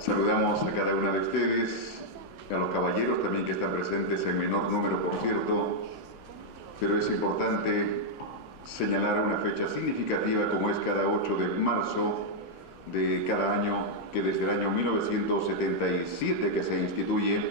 Saludamos a cada una de ustedes, a los caballeros también que están presentes en menor número, por cierto, pero es importante señalar una fecha significativa como es cada 8 de marzo de cada año, que desde el año 1977 que se instituye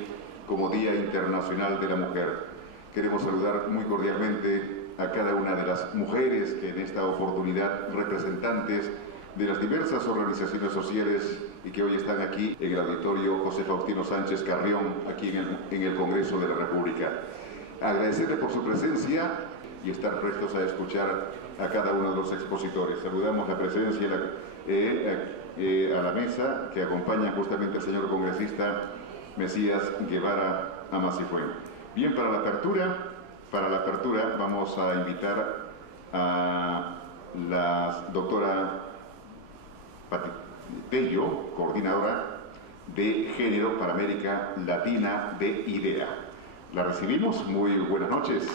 como Día Internacional de la Mujer. Queremos saludar muy cordialmente a cada una de las mujeres que en esta oportunidad, representantes de las diversas organizaciones sociales y que hoy están aquí en el auditorio José Faustino Sánchez Carrión, aquí en el Congreso de la República. Agradecerle por su presencia y estar prestos a escuchar a cada uno de los expositores. Saludamos la presencia a la mesa que acompaña justamente al señor congresista Mesías Guevara Amasifuen. Bien, para la apertura vamos a invitar a la doctora Pati Pello, coordinadora de Género para América Latina de IDEA. La recibimos. Muy buenas noches.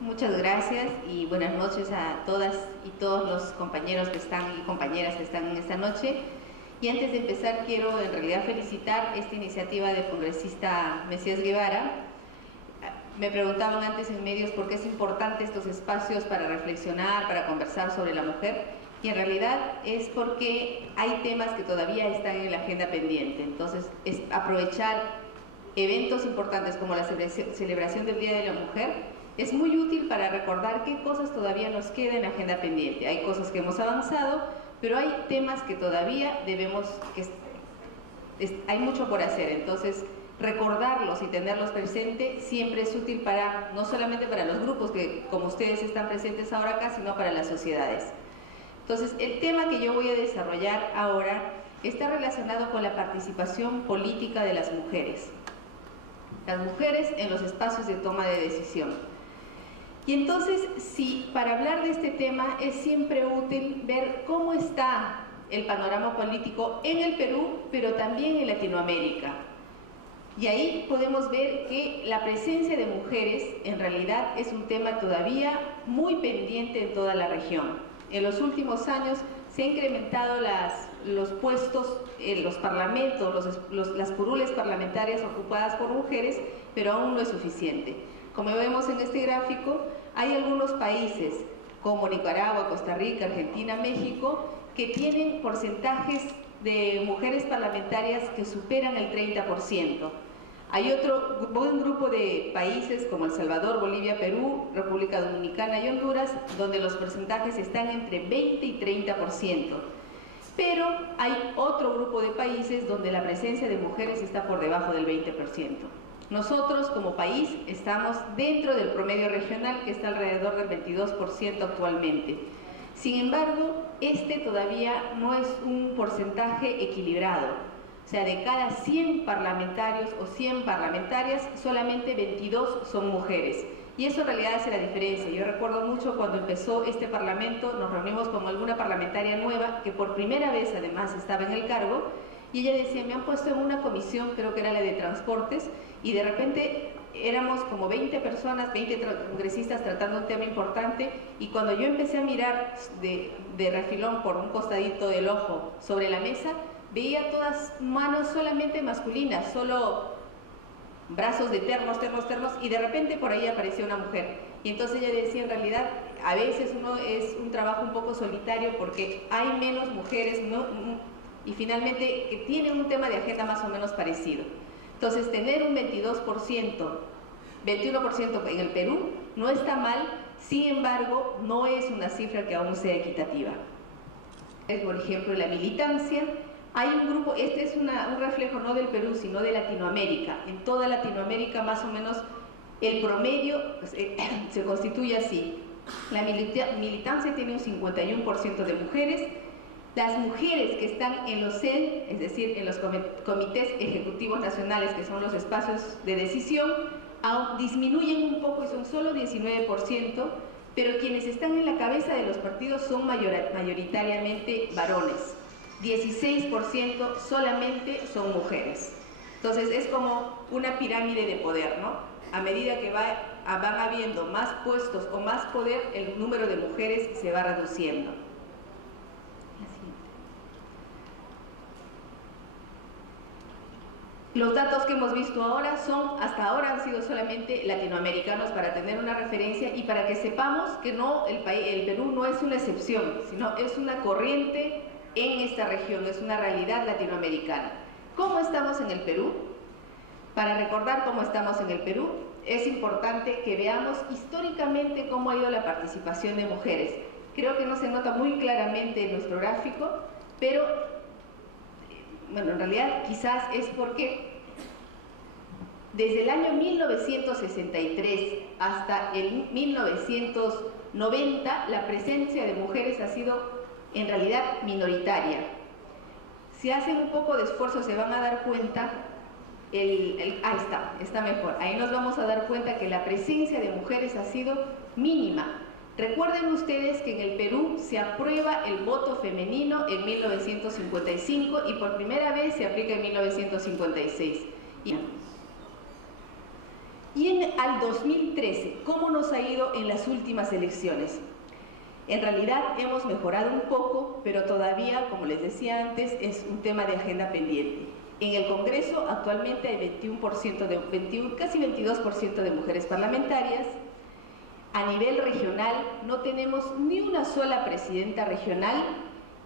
Muchas gracias y buenas noches a todas y todos los compañeros que están y compañeras que están en esta noche. Y antes de empezar quiero en realidad felicitar esta iniciativa del congresista Mesías Guevara. Me preguntaban antes en medios por qué es importante estos espacios para reflexionar, para conversar sobre la mujer, y en realidad es porque hay temas que todavía están en la agenda pendiente. Entonces es aprovechar eventos importantes como la celebración del Día de la Mujer. Es muy útil para recordar qué cosas todavía nos quedan en la agenda pendiente. Hay cosas que hemos avanzado, pero hay temas que todavía hay mucho por hacer. Entonces, recordarlos y tenerlos presentes siempre es útil para, no solamente para los grupos que como ustedes están presentes ahora acá, sino para las sociedades. Entonces, el tema que yo voy a desarrollar ahora está relacionado con la participación política de las mujeres. Las mujeres en los espacios de toma de decisión. Y entonces, para hablar de este tema es siempre útil ver cómo está el panorama político en el Perú, pero también en Latinoamérica. Y ahí podemos ver que la presencia de mujeres en realidad es un tema todavía muy pendiente en toda la región. En los últimos años se han incrementado los puestos en los parlamentos, las curules parlamentarias ocupadas por mujeres, pero aún no es suficiente. Como vemos en este gráfico, hay algunos países como Nicaragua, Costa Rica, Argentina, México, que tienen porcentajes de mujeres parlamentarias que superan el 30%. Hay otro buen grupo de países como El Salvador, Bolivia, Perú, República Dominicana y Honduras, donde los porcentajes están entre 20 y 30%. Pero hay otro grupo de países donde la presencia de mujeres está por debajo del 20%. Nosotros como país estamos dentro del promedio regional, que está alrededor del 22% actualmente. Sin embargo, este todavía no es un porcentaje equilibrado. O sea, de cada 100 parlamentarios o 100 parlamentarias, solamente 22 son mujeres. Y eso en realidad hace la diferencia. Yo recuerdo mucho cuando empezó este parlamento, nos reunimos con alguna parlamentaria nueva, que por primera vez además estaba en el cargo, y ella decía, me han puesto en una comisión, creo que era la de transportes, y de repente éramos como 20 personas, 20 congresistas tratando un tema importante, y cuando yo empecé a mirar de refilón por un costadito del ojo sobre la mesa, veía todas manos solamente masculinas, solo brazos de ternos, y de repente por ahí apareció una mujer. Y entonces ella decía, en realidad, a veces es un trabajo un poco solitario porque hay menos mujeres, y finalmente que tienen un tema de agenda más o menos parecido. Entonces, tener un 21% en el Perú no está mal, sin embargo, no es una cifra que aún sea equitativa. Por ejemplo, la militancia. Hay un grupo, este es un reflejo no del Perú, sino de Latinoamérica. En toda Latinoamérica, más o menos, el promedio se constituye así. La militancia tiene un 51% de mujeres. Las mujeres que están en los CEN, es decir, en los comités ejecutivos nacionales, que son los espacios de decisión, disminuyen un poco y son solo 19%, pero quienes están en la cabeza de los partidos son mayoritariamente varones. 16% solamente son mujeres. Entonces es como una pirámide de poder, ¿no? A medida que van habiendo más puestos o más poder, el número de mujeres se va reduciendo. Los datos que hemos visto ahora hasta ahora han sido solamente latinoamericanos para tener una referencia y para que sepamos que el Perú no es una excepción, sino es una corriente en esta región, es una realidad latinoamericana. ¿Cómo estamos en el Perú? Para recordar cómo estamos en el Perú, es importante que veamos históricamente cómo ha ido la participación de mujeres. Creo que no se nota muy claramente en nuestro gráfico, pero bueno, en realidad quizás es porque desde el año 1963 hasta el 1990 la presencia de mujeres ha sido en realidad minoritaria. Si hacen un poco de esfuerzo se van a dar cuenta, está mejor. Ahí nos vamos a dar cuenta que la presencia de mujeres ha sido mínima. Recuerden ustedes que en el Perú se aprueba el voto femenino en 1955 y por primera vez se aplica en 1956. Al 2013, ¿cómo nos ha ido en las últimas elecciones? En realidad hemos mejorado un poco, pero todavía, como les decía antes, es un tema de agenda pendiente. En el Congreso actualmente hay casi 22% de mujeres parlamentarias. A nivel regional no tenemos ni una sola presidenta regional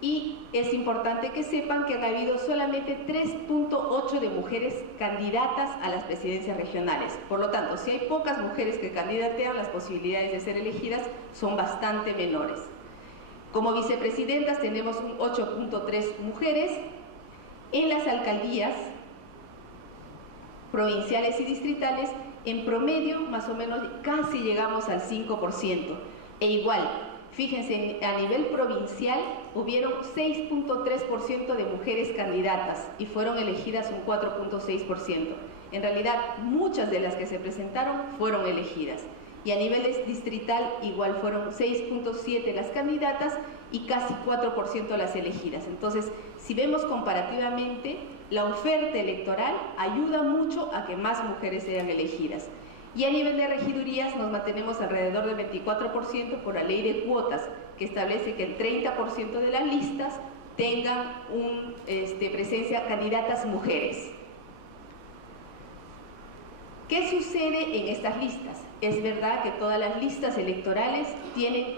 y es importante que sepan que han habido solamente 3.8 de mujeres candidatas a las presidencias regionales. Por lo tanto, si hay pocas mujeres que candidatean, las posibilidades de ser elegidas son bastante menores. Como vicepresidentas tenemos un 8.3 mujeres. En las alcaldías provinciales y distritales, en promedio, más o menos, casi llegamos al 5%. E igual, fíjense, a nivel provincial hubieron 6.3% de mujeres candidatas y fueron elegidas un 4.6%. En realidad, muchas de las que se presentaron fueron elegidas. Y a nivel distrital igual fueron 6.7 las candidatas y casi 4% las elegidas. Entonces, si vemos comparativamente, la oferta electoral ayuda mucho a que más mujeres sean elegidas. Y a nivel de regidurías nos mantenemos alrededor del 24% por la ley de cuotas, que establece que el 30% de las listas tengan presencia candidatas mujeres. ¿Qué sucede en estas listas? Es verdad que todas las listas electorales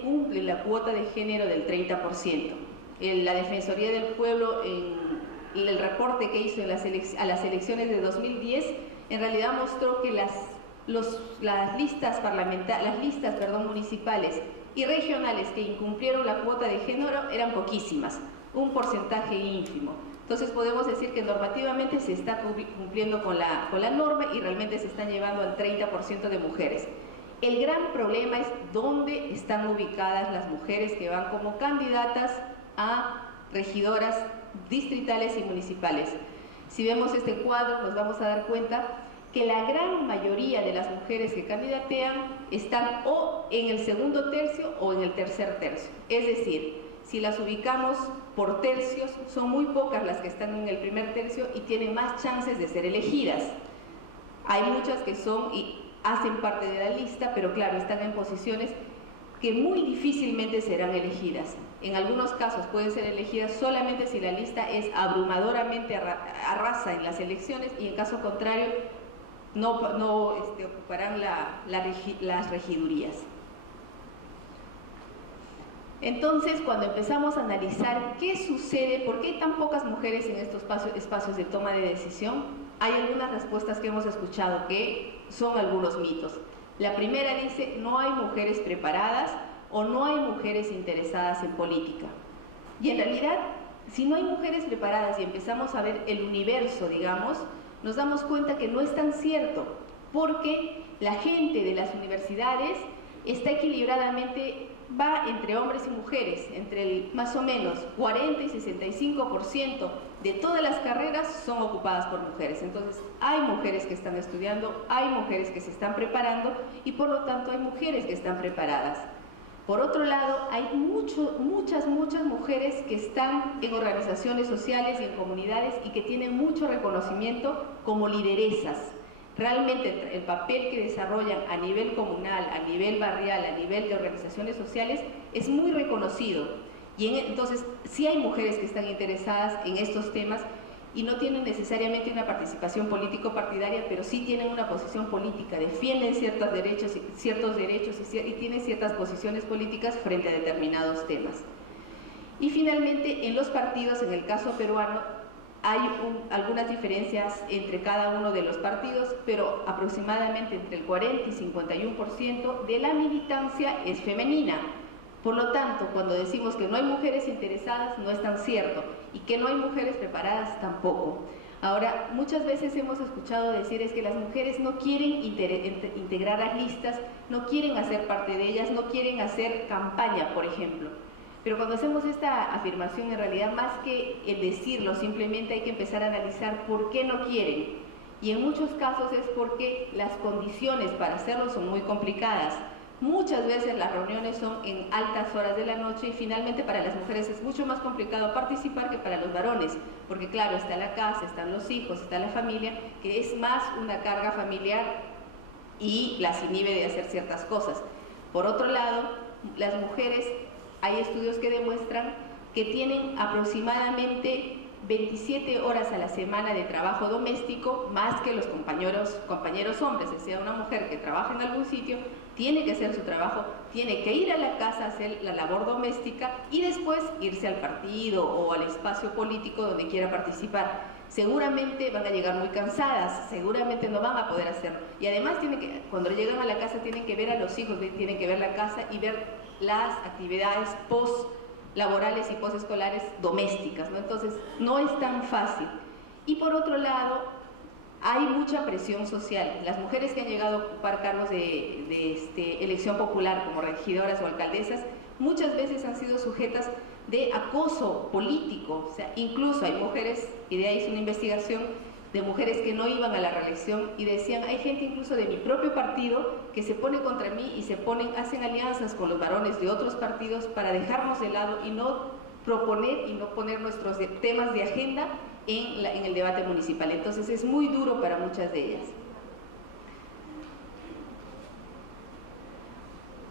cumplen la cuota de género del 30%. La Defensoría del Pueblo, en el reporte que hizo a las elecciones de 2010, en realidad mostró que las listas municipales y regionales que incumplieron la cuota de género eran poquísimas, un porcentaje ínfimo. Entonces podemos decir que normativamente se está cumpliendo con la norma y realmente se están llevando al 30% de mujeres. El gran problema es dónde están ubicadas las mujeres que van como candidatas a regidoras distritales y municipales. Si vemos este cuadro nos vamos a dar cuenta que la gran mayoría de las mujeres que candidatean están o en el segundo tercio o en el tercer tercio. Es decir, si las ubicamos por tercios, son muy pocas las que están en el primer tercio y tienen más chances de ser elegidas. Hay muchas que son y hacen parte de la lista, pero claro, están en posiciones que muy difícilmente serán elegidas. En algunos casos pueden ser elegidas solamente si la lista es abrumadoramente arrasa en las elecciones y en caso contrario no ocuparán las regidurías. Entonces, cuando empezamos a analizar qué sucede, por qué hay tan pocas mujeres en estos espacios de toma de decisión, hay algunas respuestas que hemos escuchado que son algunos mitos. La primera dice, no hay mujeres preparadas o no hay mujeres interesadas en política. Y en realidad, si no hay mujeres preparadas y empezamos a ver el universo, digamos, nos damos cuenta que no es tan cierto, porque la gente de las universidades está equilibradamente, va entre hombres y mujeres, entre más o menos 40 y 65% de todas las carreras son ocupadas por mujeres. Entonces hay mujeres que están estudiando, hay mujeres que se están preparando y por lo tanto hay mujeres que están preparadas. Por otro lado, hay muchas mujeres que están en organizaciones sociales y en comunidades y que tienen mucho reconocimiento como lideresas. Realmente el papel que desarrollan a nivel comunal, a nivel barrial, a nivel de organizaciones sociales es muy reconocido. Y entonces sí hay mujeres que están interesadas en estos temas y no tienen necesariamente una participación político-partidaria, pero sí tienen una posición política, defienden ciertos derechos y tienen ciertas posiciones políticas frente a determinados temas. Y finalmente, en los partidos, en el caso peruano, hay algunas diferencias entre cada uno de los partidos, pero aproximadamente entre el 40 y 51% de la militancia es femenina. Por lo tanto, cuando decimos que no hay mujeres interesadas, no es tan cierto, y que no hay mujeres preparadas tampoco. Ahora, muchas veces hemos escuchado decir es que las mujeres no quieren integrar las listas, no quieren hacer parte de ellas, no quieren hacer campaña, por ejemplo. Pero cuando hacemos esta afirmación, en realidad, más que el decirlo, simplemente hay que empezar a analizar por qué no quieren. Y en muchos casos es porque las condiciones para hacerlo son muy complicadas. Muchas veces las reuniones son en altas horas de la noche y finalmente para las mujeres es mucho más complicado participar que para los varones, porque claro, está la casa, están los hijos, está la familia, que es más una carga familiar y las inhibe de hacer ciertas cosas. Por otro lado, las mujeres, hay estudios que demuestran que tienen aproximadamente 27 horas a la semana de trabajo doméstico más que los compañeros hombres. O sea, una mujer que trabaja en algún sitio tiene que hacer su trabajo, tiene que ir a la casa a hacer la labor doméstica y después irse al partido o al espacio político donde quiera participar. Seguramente van a llegar muy cansadas, seguramente no van a poder hacerlo. Y además cuando llegan a la casa tienen que ver a los hijos, tienen que ver la casa y ver las actividades post-laborales y post-escolares domésticas, ¿no? Entonces, no es tan fácil. Y por otro lado, hay mucha presión social. Las mujeres que han llegado a ocupar cargos de elección popular como regidoras o alcaldesas, muchas veces han sido sujetas de acoso político. O sea, incluso hay mujeres, y de ahí hice una investigación, de mujeres que no iban a la reelección y decían, hay gente incluso de mi propio partido que se pone contra mí y hacen alianzas con los varones de otros partidos para dejarnos de lado y no proponer y no poner nuestros temas de agenda en el debate municipal. Entonces es muy duro para muchas de ellas.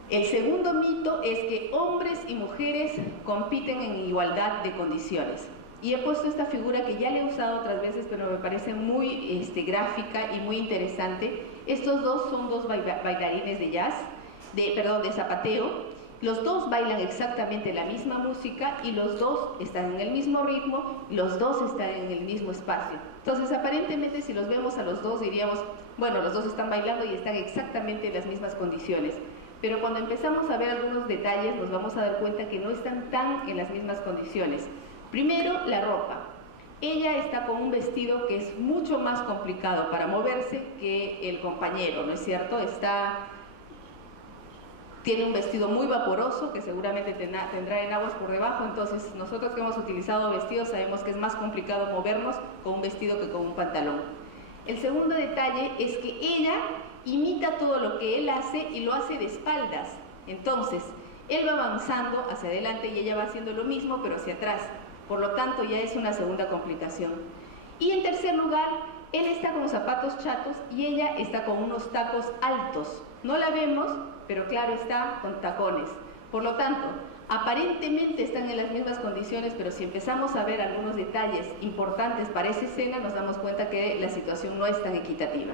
El segundo mito es que hombres y mujeres compiten en igualdad de condiciones. Y he puesto esta figura que ya le he usado otras veces, pero me parece muy gráfica y muy interesante. Estos dos son dos bailarines de jazz, de zapateo. Los dos bailan exactamente la misma música y los dos están en el mismo ritmo, los dos están en el mismo espacio. Entonces, aparentemente, si los vemos a los dos, diríamos, bueno, los dos están bailando y están exactamente en las mismas condiciones. Pero cuando empezamos a ver algunos detalles, nos vamos a dar cuenta que no están tan en las mismas condiciones. Primero, la ropa. Ella está con un vestido que es mucho más complicado para moverse que el compañero, ¿no es cierto? Tiene un vestido muy vaporoso que seguramente tendrá enaguas por debajo, entonces nosotros que hemos utilizado vestidos sabemos que es más complicado movernos con un vestido que con un pantalón. El segundo detalle es que ella imita todo lo que él hace y lo hace de espaldas. Entonces, él va avanzando hacia adelante y ella va haciendo lo mismo pero hacia atrás. Por lo tanto, ya es una segunda complicación. Y en tercer lugar, él está con zapatos chatos y ella está con unos tacos altos. No la vemos, pero claro está con tacones. Por lo tanto, aparentemente están en las mismas condiciones, pero si empezamos a ver algunos detalles importantes para esa escena, nos damos cuenta que la situación no es tan equitativa.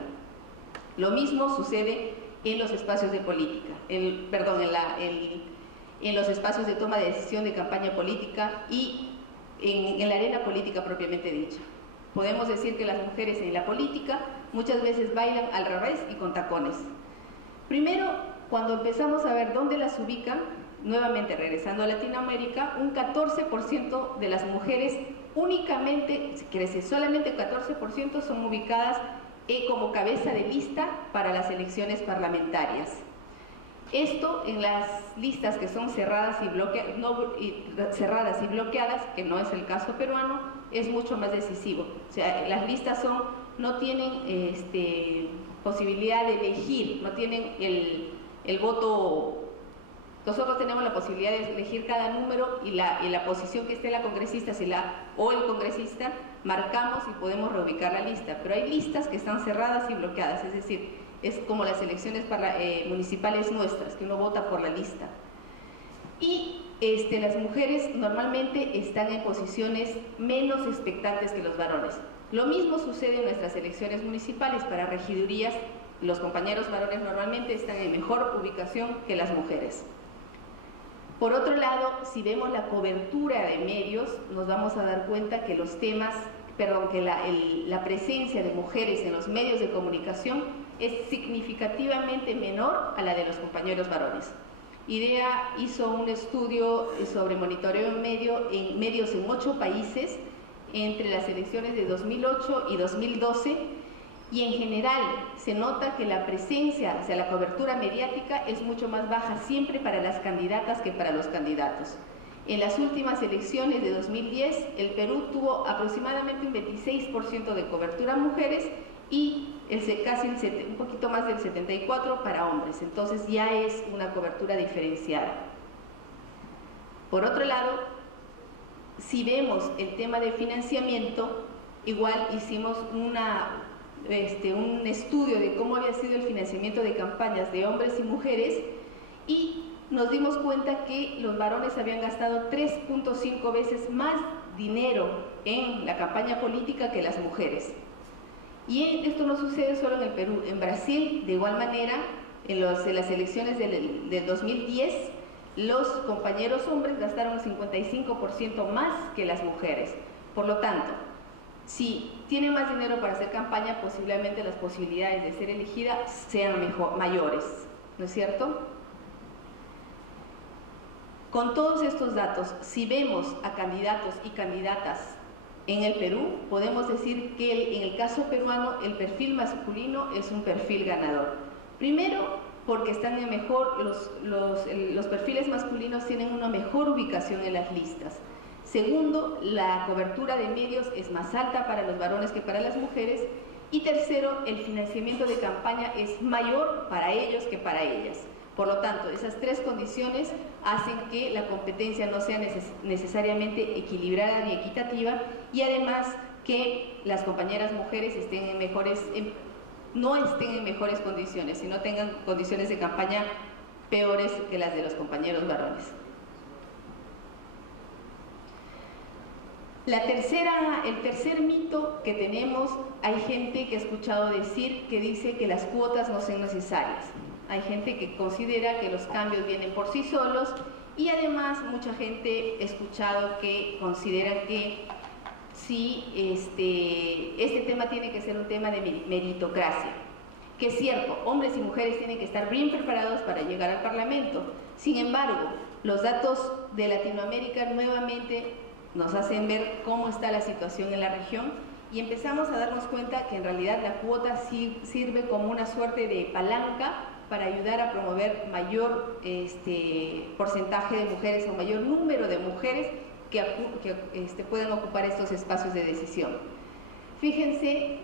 Lo mismo sucede en los espacios de política, en los espacios de toma de decisión de campaña política y en la arena política propiamente dicha. Podemos decir que las mujeres en la política muchas veces bailan al revés y con tacones. Primero, cuando empezamos a ver dónde las ubican, nuevamente regresando a Latinoamérica, un 14% de las mujeres únicamente, solamente 14% son ubicadas como cabeza de lista para las elecciones parlamentarias. Esto en las listas que son cerradas y bloqueadas, que no es el caso peruano, es mucho más decisivo. O sea, las listas no tienen posibilidad de elegir, no tienen el voto Nosotros tenemos la posibilidad de elegir cada número y la posición que esté la congresista o el congresista, marcamos y podemos reubicar la lista. Pero hay listas que están cerradas y bloqueadas, es decir, es como las elecciones municipales nuestras, que uno vota por la lista. Y las mujeres normalmente están en posiciones menos expectantes que los varones. Lo mismo sucede en nuestras elecciones municipales. Para regidurías, los compañeros varones normalmente están en mejor ubicación que las mujeres. Por otro lado, si vemos la cobertura de medios, nos vamos a dar cuenta que la presencia de mujeres en los medios de comunicación es significativamente menor a la de los compañeros varones. IDEA hizo un estudio sobre monitoreo en medios en 8 países entre las elecciones de 2008 y 2012, y en general se nota que la presencia, o sea, la cobertura mediática es mucho más baja siempre para las candidatas que para los candidatos. En las últimas elecciones de 2010, el Perú tuvo aproximadamente un 26% de cobertura mujeres y un poquito más del 74% para hombres. Entonces ya es una cobertura diferenciada. Por otro lado, si vemos el tema de financiamiento, igual hicimos un estudio de cómo había sido el financiamiento de campañas de hombres y mujeres, y nos dimos cuenta que los varones habían gastado 3.5 veces más dinero en la campaña política que las mujeres. Y esto no sucede solo en el Perú. En Brasil, de igual manera, en las elecciones del 2010, los compañeros hombres gastaron 55% más que las mujeres. Por lo tanto, si tiene más dinero para hacer campaña, posiblemente las posibilidades de ser elegida sean mayores, ¿no es cierto? Con todos estos datos, si vemos a candidatos y candidatas en el Perú, podemos decir que en el caso peruano el perfil masculino es un perfil ganador. Primero, porque están los perfiles masculinos tienen una mejor ubicación en las listas. Segundo, la cobertura de medios es más alta para los varones que para las mujeres. Y tercero, el financiamiento de campaña es mayor para ellos que para ellas. Por lo tanto, esas 3 condiciones hacen que la competencia no sea necesariamente equilibrada ni equitativa, y además que las compañeras mujeres no estén en mejores condiciones, sino tengan condiciones de campaña peores que las de los compañeros varones. El tercer mito que tenemos, hay gente que ha escuchado decir que dice que las cuotas no son necesarias. Hay gente que considera que los cambios vienen por sí solos, y además mucha gente he escuchado que considera que sí, este tema tiene que ser un tema de meritocracia. Que es cierto, hombres y mujeres tienen que estar bien preparados para llegar al Parlamento. Sin embargo, los datos de Latinoamérica nuevamente nos hacen ver cómo está la situación en la región, y empezamos a darnos cuenta que en realidad la cuota sí sirve como una suerte de palanca para ayudar a promover mayor porcentaje de mujeres o mayor número de mujeres que puedan ocupar estos espacios de decisión. Fíjense,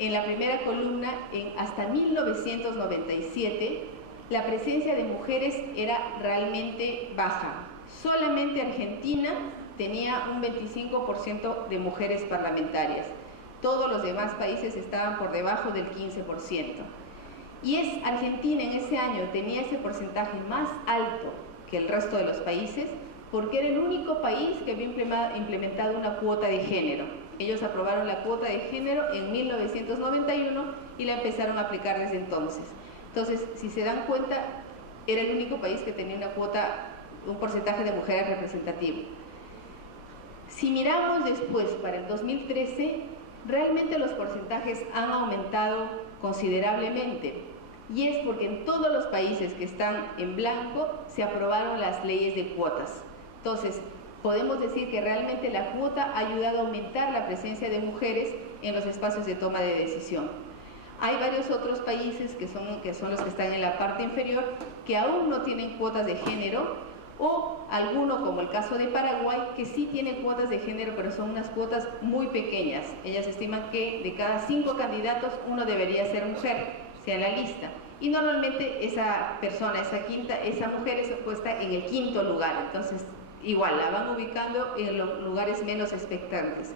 en la primera columna, hasta 1997, la presencia de mujeres era realmente baja. Solamente Argentina tenía un 25% de mujeres parlamentarias. Todos los demás países estaban por debajo del 15%. Y Argentina en ese año tenía ese porcentaje más alto que el resto de los países porque era el único país que había implementado una cuota de género. Ellos aprobaron la cuota de género en 1991 y la empezaron a aplicar desde entonces. Entonces, si se dan cuenta, era el único país que tenía un porcentaje de mujeres representativo. Si miramos después, para el 2013, realmente los porcentajes han aumentado considerablemente, y es porque en todos los países que están en blanco se aprobaron las leyes de cuotas. Entonces, podemos decir que realmente la cuota ha ayudado a aumentar la presencia de mujeres en los espacios de toma de decisión. Hay varios otros países que son los que están en la parte inferior, que aún no tienen cuotas de género, o alguno, como el caso de Paraguay, que sí tiene cuotas de género, pero son unas cuotas muy pequeñas. Ellas estiman que de cada 5 candidatos, 1 debería ser mujer, sea en la lista. y normalmente esa persona, esa mujer es puesta en el quinto lugar, entonces igual la van ubicando en los lugares menos expectantes.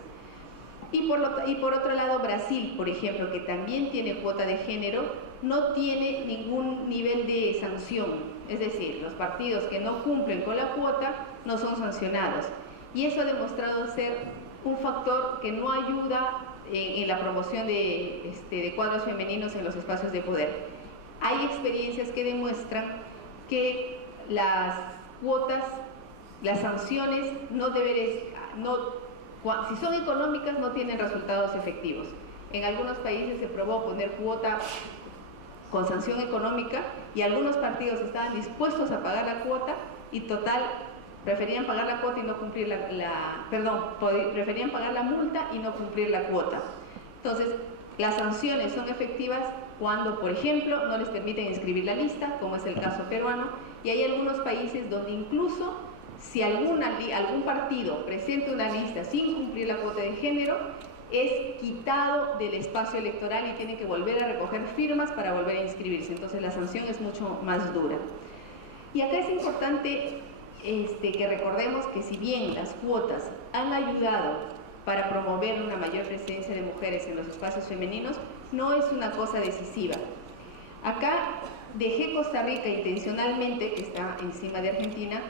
Y por otro lado, Brasil, por ejemplo, que también tiene cuota de género, no tiene ningún nivel de sanción, es decir, los partidos que no cumplen con la cuota no son sancionados, y eso ha demostrado ser un factor que no ayuda en la promoción de cuadros femeninos en los espacios de poder. Hay experiencias que demuestran que las cuotas, las sanciones si son económicas no tienen resultados efectivos. En algunos países se probó poner cuota con sanción económica y algunos partidos estaban dispuestos a pagar la cuota y total preferían pagar la cuota y no cumplir preferían pagar la multa y no cumplir la cuota. Entonces, las sanciones son efectivas cuando, por ejemplo, no les permiten inscribir la lista, como es el caso peruano, y hay algunos países donde incluso si algún partido presenta una lista sin cumplir la cuota de género, es quitado del espacio electoral y tiene que volver a recoger firmas para volver a inscribirse. Entonces la sanción es mucho más dura. Y acá es importante que recordemos que si bien las cuotas han ayudado para promover una mayor presencia de mujeres en los espacios femeninos, no es una cosa decisiva. Acá dejé Costa Rica intencionalmente, que está encima de Argentina,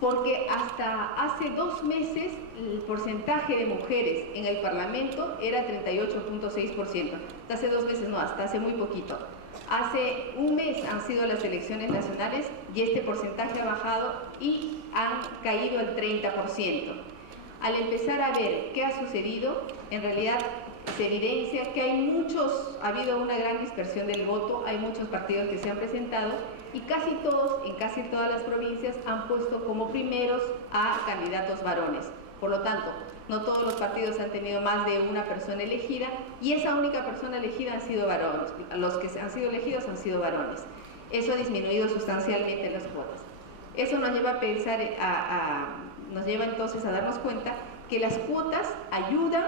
porque hasta hace 2 meses el porcentaje de mujeres en el Parlamento era 38.6%. Hace 2 meses no, hasta hace muy poquito. Hace 1 mes han sido las elecciones nacionales y este porcentaje ha bajado y han caído al 30%. Al empezar a ver qué ha sucedido, en realidad se evidencia que ha habido una gran dispersión del voto, hay muchos partidos que se han presentado y casi todos, en casi todas las provincias, han puesto como primeros a candidatos varones. Por lo tanto, no todos los partidos han tenido más de una persona elegida y esa única persona elegida han sido varones. Los que han sido elegidos han sido varones. Eso ha disminuido sustancialmente las cuotas. Eso nos lleva a pensar, nos lleva entonces a darnos cuenta que las cuotas ayudan,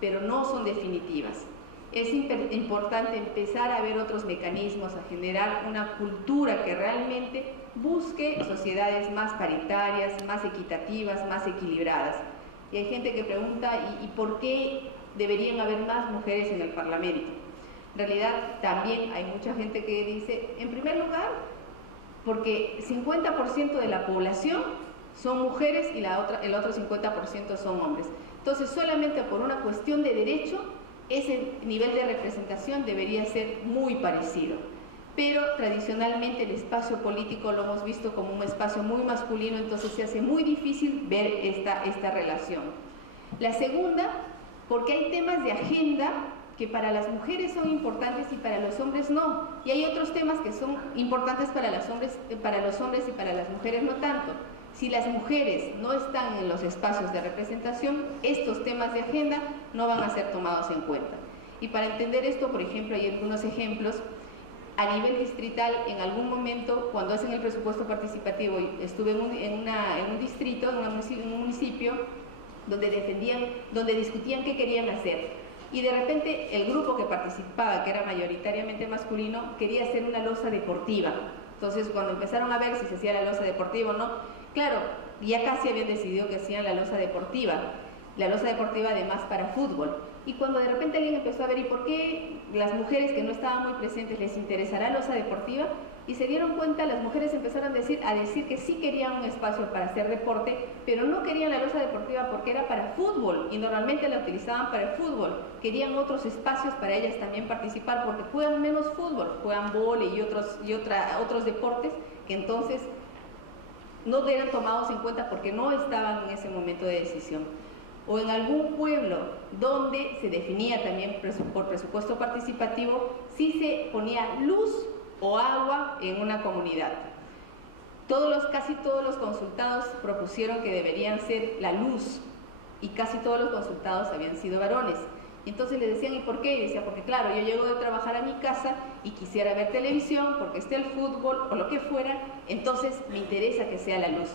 pero no son definitivas. Es importante empezar a ver otros mecanismos, a generar una cultura que realmente busque sociedades más paritarias, más equitativas, más equilibradas. Y hay gente que pregunta, ¿y por qué deberían haber más mujeres en el Parlamento? En realidad también hay mucha gente que dice, en primer lugar, porque 50% de la población son mujeres y el otro 50% son hombres. Entonces, solamente por una cuestión de derecho, ese nivel de representación debería ser muy parecido. Pero tradicionalmente el espacio político lo hemos visto como un espacio muy masculino, entonces se hace muy difícil ver esta relación. La segunda, porque hay temas de agenda que para las mujeres son importantes y para los hombres no. Y hay otros temas que son importantes para los hombres y para las mujeres no tanto. Si las mujeres no están en los espacios de representación, estos temas de agenda no van a ser tomados en cuenta. Y para entender esto, por ejemplo, hay algunos ejemplos. A nivel distrital, en algún momento, cuando hacen el presupuesto participativo, estuve en un distrito, en un municipio, donde discutían qué querían hacer. Y de repente el grupo que participaba, que era mayoritariamente masculino, quería hacer una losa deportiva. Entonces, cuando empezaron a ver si se hacía la losa deportiva o no, claro, ya casi habían decidido que hacían la losa deportiva además para fútbol. Y cuando de repente alguien empezó a ver, ¿y por qué las mujeres que no estaban muy presentes les interesará la losa deportiva? Y se dieron cuenta, las mujeres empezaron a decir que sí querían un espacio para hacer deporte, pero no querían la losa deportiva porque era para fútbol y normalmente la utilizaban para el fútbol. Querían otros espacios para ellas también participar porque juegan menos fútbol, juegan vóley y otros deportes que entonces no eran tomados en cuenta porque no estaban en ese momento de decisión. O en algún pueblo donde se definía también por presupuesto participativo, sí se ponía luz o agua en una comunidad. Casi todos los consultados propusieron que deberían ser la luz y casi todos los consultados habían sido varones. Y entonces le decían, ¿y por qué? Y decía, porque claro, yo llego de trabajar a mi casa y quisiera ver televisión porque esté el fútbol o lo que fuera, entonces me interesa que sea la luz.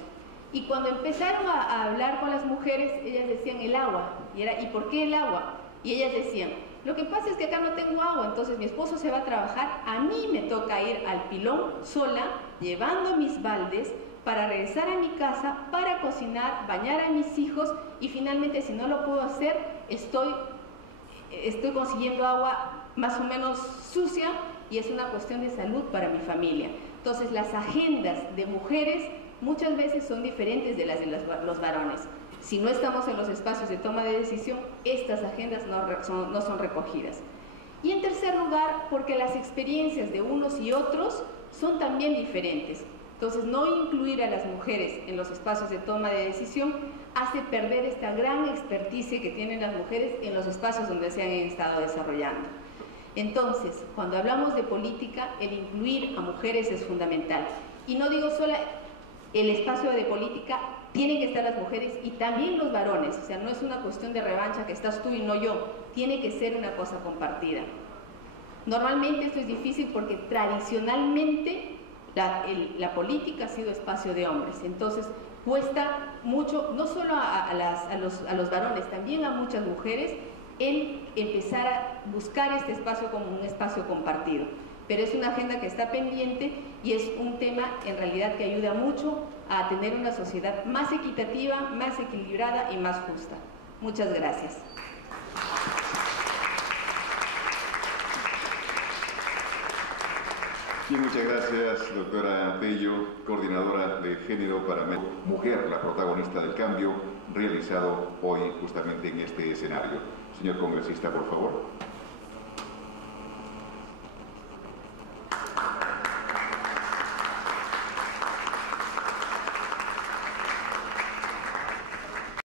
Y cuando empezaron a hablar con las mujeres, ellas decían el agua. ¿Y por qué el agua? Y ellas decían, lo que pasa es que acá no tengo agua, entonces mi esposo se va a trabajar, a mí me toca ir al pilón sola, llevando mis baldes, para regresar a mi casa, para cocinar, bañar a mis hijos, y finalmente si no lo puedo hacer, estoy consiguiendo agua más o menos sucia, y es una cuestión de salud para mi familia. Entonces las agendas de mujeres muchas veces son diferentes de las de los varones. Si no estamos en los espacios de toma de decisión, estas agendas no son recogidas. Y en tercer lugar, porque las experiencias de unos y otros son también diferentes. Entonces, no incluir a las mujeres en los espacios de toma de decisión hace perder esta gran experticia que tienen las mujeres en los espacios donde se han estado desarrollando. Entonces, cuando hablamos de política, el incluir a mujeres es fundamental. Y no digo solo el espacio de política, tienen que estar las mujeres y también los varones. O sea, no es una cuestión de revancha que estás tú y no yo. Tiene que ser una cosa compartida. Normalmente esto es difícil porque tradicionalmente la política ha sido espacio de hombres. Entonces, cuesta mucho, no solo a los varones, también a muchas mujeres, el empezar a buscar este espacio como un espacio compartido. Pero es una agenda que está pendiente y es un tema en realidad que ayuda mucho a tener una sociedad más equitativa, más equilibrada y más justa. Muchas gracias. Y muchas gracias, doctora Tello, coordinadora de Género para Mujer, la protagonista del cambio, realizado hoy justamente en este escenario. Señor congresista, por favor.